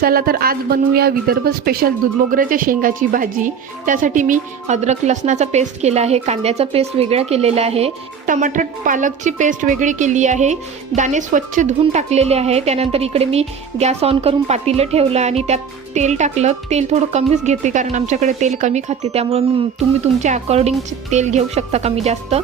चला तर आज बनवूया विदर्भ स्पेशल दूध मोगऱ्याच्या शेंगाची भाजी। त्यासाठी मी अद्रक लसणाचा पेस्ट केला आहे, कांद्याचा पेस्ट वेगळा केलेला आहे, टमाटर पालकची पेस्ट वेगळी केली आहे, दाणे स्वच्छ धुवून टाकलेले आहे। त्यानंतर इकडे मी गॅस ऑन करून पातेलं ठेवलं आणि त्यात तेल टाकलं। तेल थोडं कमीच घेते कारण आमच्याकडे तेल कमी खाते, त्यामुळे तुम्ही तुमच्या अकॉर्डिंग तेल घेऊ शकता कमी जास्त।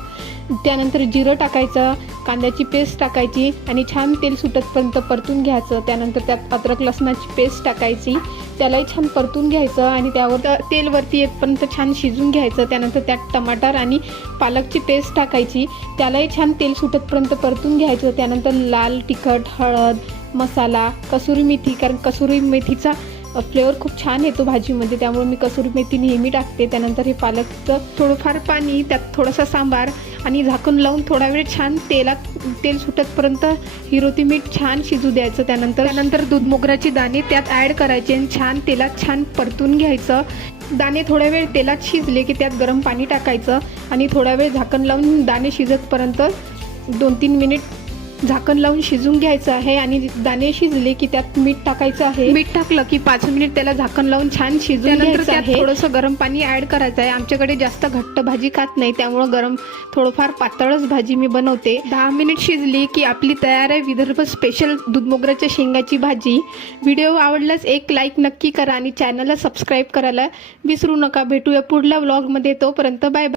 त्यानंतर जिरं टाकायचं, कांद्याची पेस्ट टाकायची आणि छान तेल सुटतपर्यंत परतून घ्यायचं। त्यानंतर त्यात अद्रक लसणाची पेस्ट टाकायची, त्यालाही छान परतून घ्यायचं आणि त्यावर तेल वरती येतपर्यंत छान शिजून घ्यायचं। त्यानंतर त्यात टमाटर आणि पालकची पेस्ट टाकायची, त्यालाही छान तेल सुटतपर्यंत परतून घ्यायचं। त्यानंतर लाल तिखट, हळद, मसाला, कसुरी मेथी, कारण कसुरी मेथीचा फ्लेवर खूप छान येतो भाजीमध्ये, त्यामुळे मी कसुरी मेथी नेहमी टाकते। त्यानंतर हे पालकचं थोडंफार पाणी, त्यात थोडासा सांबार आणि झाकण लावून थोडा वेळ छान तेल सुटतपर्यंत हिरोती मीठ छान शिजू द्यायचं। त्यानंतर दूध मोगऱ्याचे दाणे त्यात ॲड करायचे आणि छान तेलात छान परतून घ्यायचं। दाणे थोड्या वेळ तेलात शिजले की त्यात गरम पाणी टाकायचं आणि थोडा वेळ झाकण लावून दाणे शिजतपर्यंत 2-3 मिनिट झाकण लावून शिजून घ्यायचं आहे। आणि दाणे शिजले की त्यात मीठ टाकायचं आहे। मीठ टाकलं की 5 मिनिट त्याला झाकण लावून छान शिजून घ्यायचं आहे। थोडंसं गरम पाणी ॲड करायचं आहे। आमच्याकडे जास्त घट्ट भाजी खात नाही, त्यामुळे थोडंफार पातळच भाजी मी बनवते। 10 मिनिट शिजली की आपली तयार आहे विदर्भ स्पेशल दूध मोगऱ्याच्या शेंगाची भाजी। व्हिडिओ आवडल्यास एक लाईक नक्की करा आणि चॅनलला सबस्क्राईब करायला विसरू नका। भेटूया पुढल्या व्लॉगमध्ये, तोपर्यंत बाय बाय।